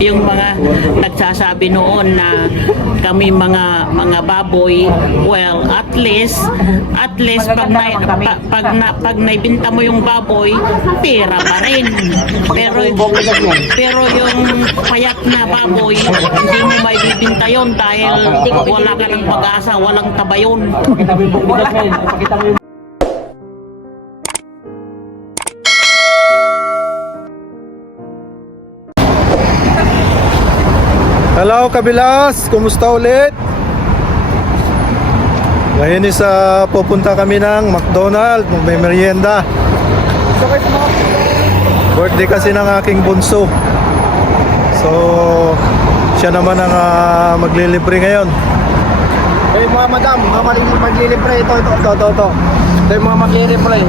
yung mga nagsasabi noon na kami mga baboy, well, at least pag naibenta mo yung baboy, pera pa rin. Pero yung payat na baboy, hindi mo may bibinta yun dahil wala ka ng pag-asa, walang taba yun. Hello Kabilas, kumusta ulit? Ngayon pupunta kami ng McDonald's, may merienda. Birthday kasi ng aking bunso. So, siya naman ang maglilibre ngayon. Eh mga madam, mga maglilibre, ito. Ito yung mga maglilibre.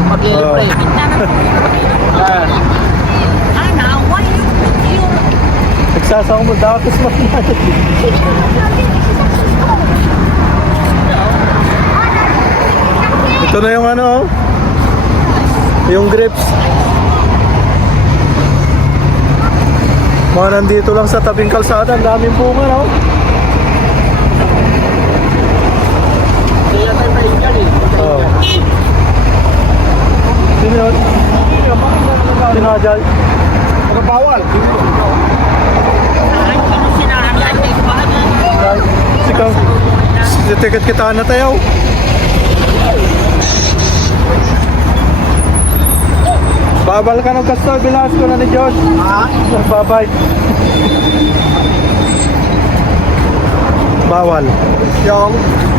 Nagsasawang mo datos mo. Ito na yung yung grapes. Mga nandito lang sa tabing kalsada, ang daming bunga, no? Kaya tayo mahin yan eh. Oo. Sino yun? Sino Ajay? Magkabawal. Sikaw. Ticket kita na tayo. Babal ka ng Castor Velasco na ni Josh. Ha? Babay. Bawal.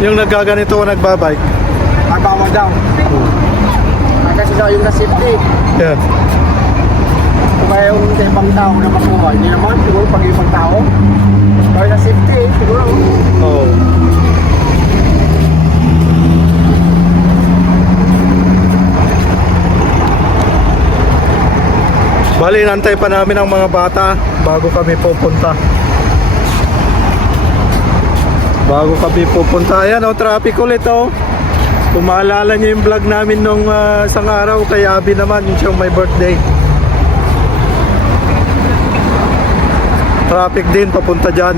Yung naggaganito o nagbabike. Bawal daw. Kasi daw yung na-safety. Yeah. Kung kaya yung ibang tao na makuha, hindi naman, siguro pag ibang tao. Kaya na-safety, siguro. Oo. Bali, nantay pa namin ang mga bata bago kami pupunta. Ayan, traffic ulit, Kung maalala nyo yung vlog namin nung isang araw, kay Abby naman, yung siyang may birthday. Traffic din, papunta dyan.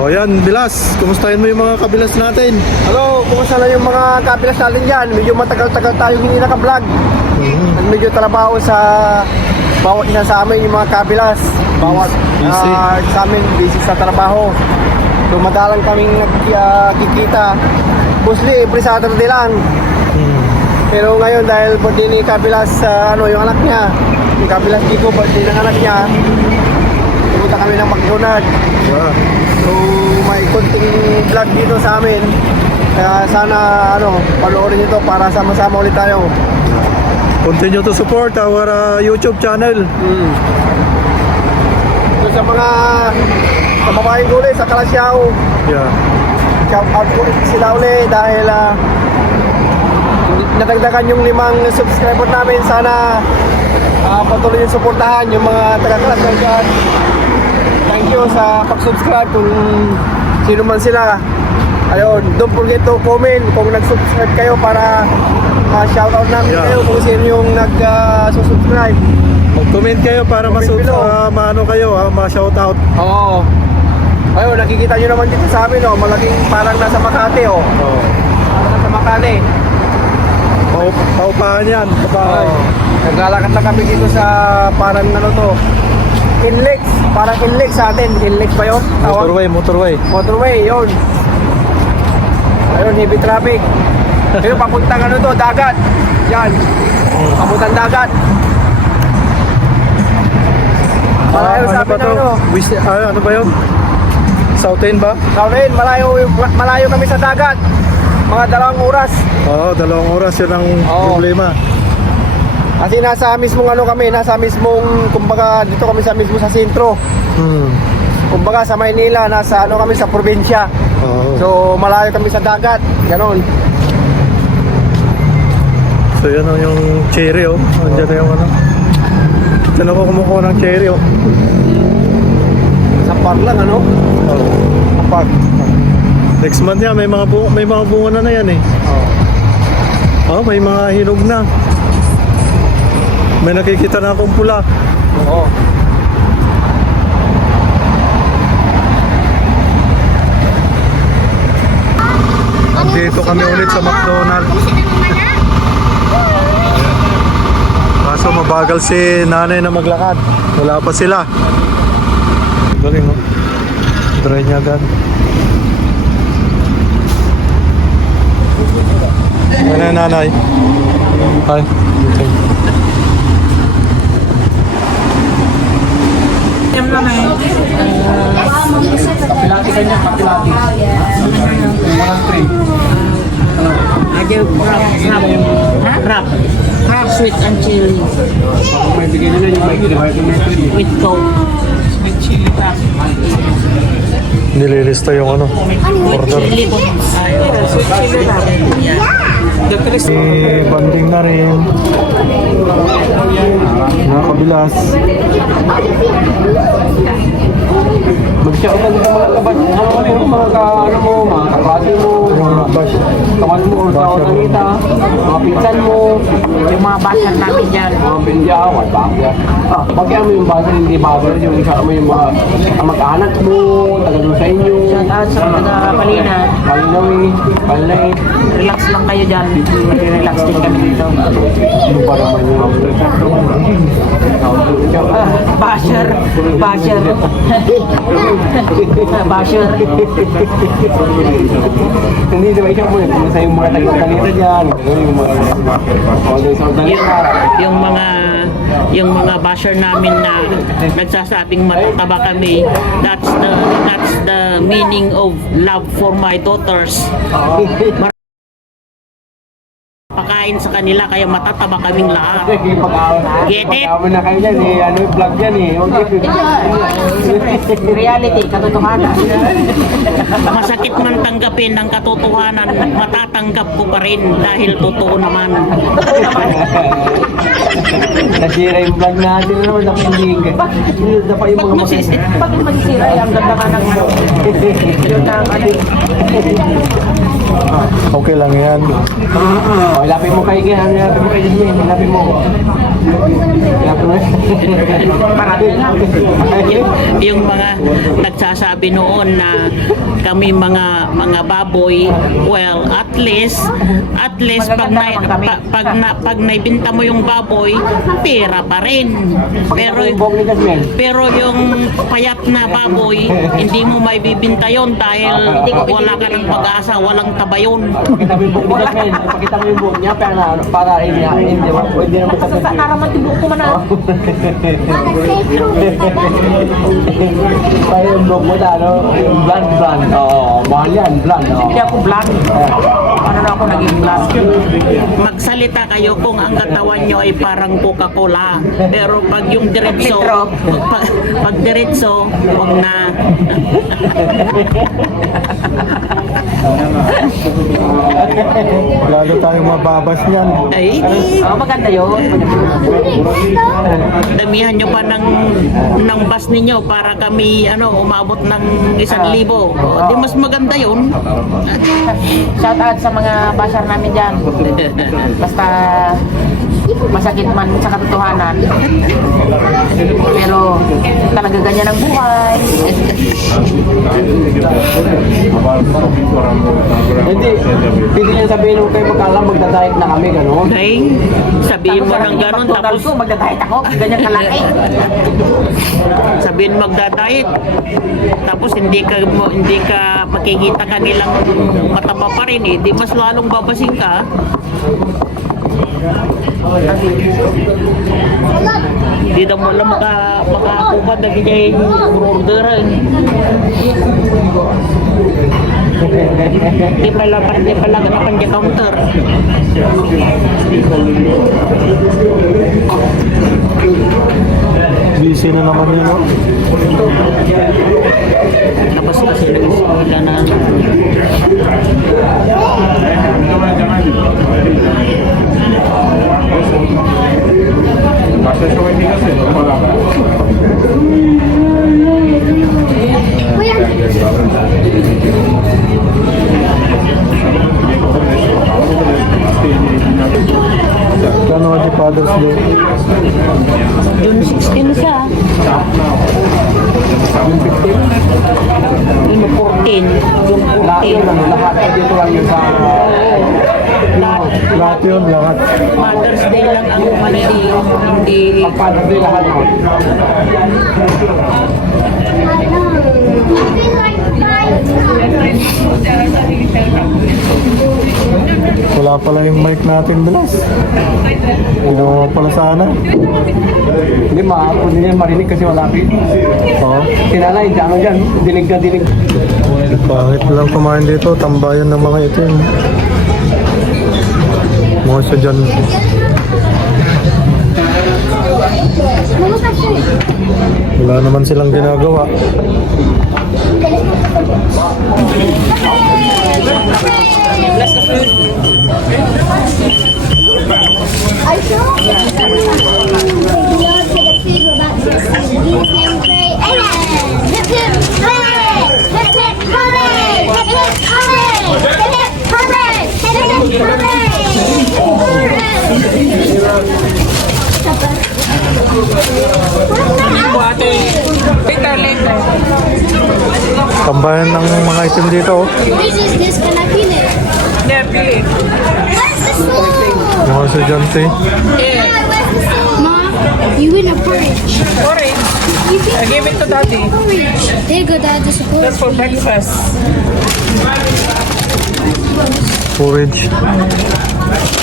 O yan, Bilas, kumustahin mo yung mga kabilas natin? Hello, kumusta na yung mga kapilas natin dyan? Medyo matagal-tagal tayo hindi naka-vlog. At medyo trabaho sa bawat isa sa amin yung mga kapilas. Bawat Busy. sa amin, busy sa trabaho. So madalang kaming nagkikita. Mostly, every Saturday lang. Pero ngayon dahil birthday ni Kapilas, yung anak niya, ni Kapilas Kiko, birthday ng anak niya, pumunta kami ng McDonald's. Wow. So may konting vlog dito sa amin. Kaya sana panoorin nyo to para sama-sama ulit tayo. Continue to support our YouTube channel. So sa mga kababaeng uli sa Kalasyaw, Yeah. shout out po sila uli dahil nadagdagan yung 5 subscriber namin. Sana patuloy yung suportahan yung mga taga-Kalasyaw dyan. Thank you sa pag-subscribe kung sino man sila. Ayun, don't forget to comment kung nag-subscribe kayo para shoutout namin kayo kung sino yung nag-subscribe. Mag-comment kayo para maano kayo, ma-shoutout. Oo. Ayun, nakikita nyo naman dito sa amin, malaking parang nasa Makati, Parang nasa Makati. Paupahan yan. Naglalakad na kami dito sa parang Inlex. Parang Inlex sa atin. Inlex ba yun? Motorway, yun. Ayun, heavy traffic. Pero papuntang dagat. Yan. Papuntang dagat. Malayo sa amin Ano ba yun? South End ba? Southend, malayo kami sa dagat. Mga 2 oras. Oo, 2 oras yun ang problema. Kasi nasa mismong kumbaga dito kami sa sentro. Kumbaga sa Maynila, nasa kami sa probinsya. So malayo kami sa dagat, ganon. So yan yung cherry, Andiyan na yung Diyan ako kumukuha ng cherry, Sa park lang, Sa park. Next month yan, may mga bunga na yan, Oh, may mga hinog na. May nakikita na akong pula. Oo. Dito kami ulit sa McDonald's. Kaso mabagal si nanay na maglakad. Wala pa sila. Galing oh. Try niya agad. Ano yung nanay? Hi. Okay. Kapilati ka niya, kapilati. Walang tray. Ada crab, crab sweet and chili May bigay nila yung bike nila. with coke. With chili crab. Nililista yung ano. Order. Chili po. Sweet chili crab. Yeah. Banding na rin. Nakakabilas. Mag-check ka dito mga kabad. Mga kabati mo, kawan mo, sa otangita, mga pinsan mo, Yung mga basher namin dyan. mga binjawan, bakya. Bakya mo yung basa, hindi basa. Yung isa mo yung mga kamag-anak mo, taga doon sa inyo. Shout out sa mga Palina. Palinawi, Palay. Relax lang kayo dyan. Relax din kami dito. Ano ba naman yung Basher. Basher. Basher. Hindi, di ba ikaw mo yun? Kung sa yung mga taga-talita dyan, yung mga order sa talita. Yung mga basher namin na nagsasabing matataba kami, that's the meaning of love for my daughters. Pakain sa kanila kaya matataba kaming lahat. Get it? Pag-amin na kayo dyan, ano yung vlog yan eh. Reality, katotohanan. Masakit man tanggapin ang katotohanan, matatanggap ko pa rin dahil totoo naman. Nasira yung vlog natin na naman, nakinig. Dapat yung mga Pag magsisira, ang ganda ka ng ano. Yun ang Okay lang yan. Ilapin mo kayo kaya, ilapin mo kayo dyan, ilapin mo. Ilapin mo. parating lang. Yung mga nagsasabi noon na kami mga baboy, well, at least pag naibenta mo yung baboy, pera pa rin. Pero yung payat na baboy, hindi mo may bibinta yon dahil wala ka ng pag-asa, walang taba yun. Pakita mo yung buhok niya, Ken. Pakita mo yung buhok niya, para hindi naman Sa naraman tibok ko man na. Para yung buhok mo na, no? Blonde. Oo, mahal yan, blonde. Hindi ako vlog. Ano na ako naging vlog? Magsalita kayo kung ang katawan nyo ay parang Coca-Cola. Pero pag yung diretso, pag diretso, huwag na. Lalo tayong mababas niyan. Ay, maganda yun. Damihan nyo pa ng bus ninyo para kami umabot ng 1,000. Di mas maganda yun. Shout out sa mga basher namin dyan. Basta masakit man sa katotohanan. Pero talaga ganyan ang buhay. Hindi, pwede niya sabihin mo kayo pagkalang magdadayet na kami, gano'n? Ay, sabihin mo ng gano'n tapos magdadayet ako, ganyan kalaki. sabihin magdadayet tapos hindi ka makikita kanilang mataba pa rin eh. Di mas lalong babasing ka. Di daw mo lang makakupad na ganyan orderan. Di pala napan di counter. Busy na naman yun, no? Tapos kasi nag-isipila na Kano di Father's Day? June 16 siya. June 14. June 14. Lahat dito lang yun sa Lahat yun, lahat. Mother's Day lang ang hindi Father's Day lahat yun. Wala pala yung mic natin bilas. Ginawa pala sana. Hindi, pwede niyan marinig kasi wala rin. Oo. Sinanay, dyan, dinig na dinig. Bakit lang kumain dito? Tambayan ng mga itim. Mga estudyante. Wala naman silang ginagawa. Tambayan ng mga itim dito. Oh. This is this, can I feel it? Yeah, pili. Where's the spoon? Mga estudyante. Where's the spoon? Mom, you win a porridge. Orange. You can I gave it to Daddy. porridge. There you go, Dad, the spoon. That's for breakfast. Porridge.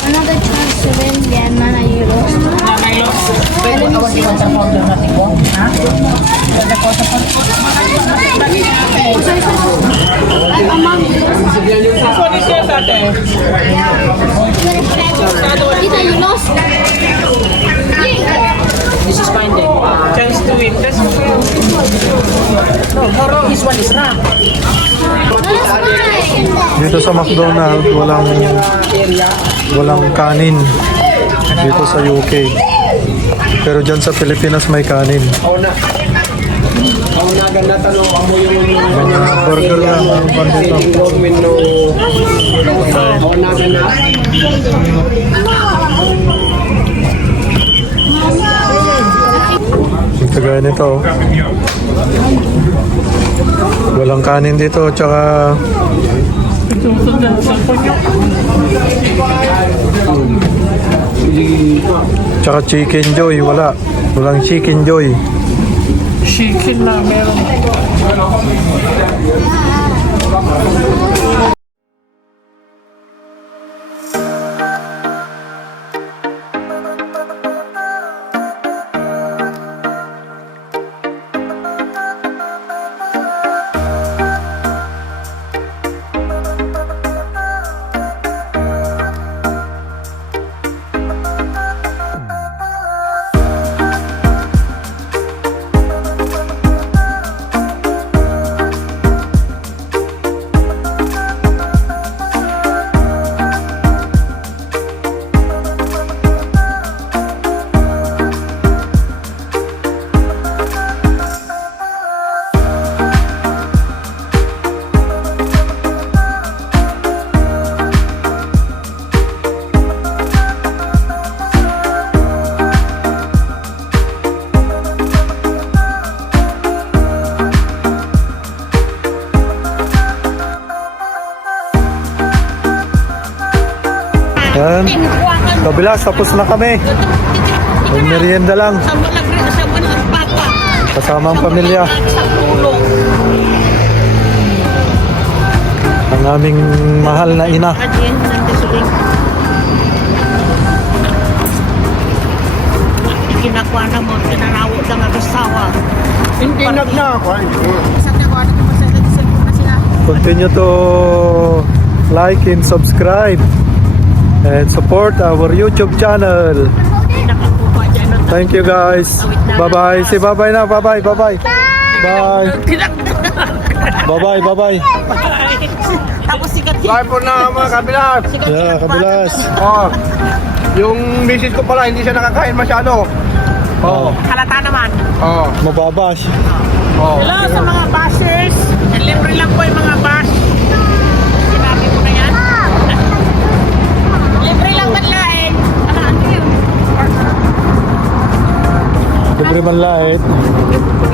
Another chance to win. Yeah, Nana, you lost. Nanay lost. Let me see what's on Mom, you lost. This one is yours, ate. Tita, you lost. This is mine then. Chance to win. That's okay. No, this one is wrong. That's mine. Dito sa McDonald's, walang kanin. Dito sa UK. Pero dyan sa Pilipinas may kanin. Ang naganda tanong mo yung Mga burger lang ang pandito. yung menu. Ang naganda. Kagaya nito. Oh. Walang kanin dito, tsaka chicken joy, walang chicken joy. Chicken na meron. Yan. Kabilas, tapos na kami. May merienda lang. Kasama ang pamilya. Ang aming mahal na ina. Kinakuha na mo, kinarawo lang ang asawa. Hindi nagnako. Continue to like and subscribe and support our YouTube channel. Thank you guys. Bye-bye. Say bye-bye na. Bye-bye. Bye-bye. Bye. Bye-bye. Bye-bye. Tapos sikat Bye po na mga kabilas. Yeah, kabilas. Oh. Yung misis ko pala hindi siya nakakain masyado. Oh, halata naman. Oh. mababash. Oh. Hello sa mga bashers. Libre lang po yung mga bash. Sinabi ko na yan. Libre lang manlain. Ano yun? Libre man lahit.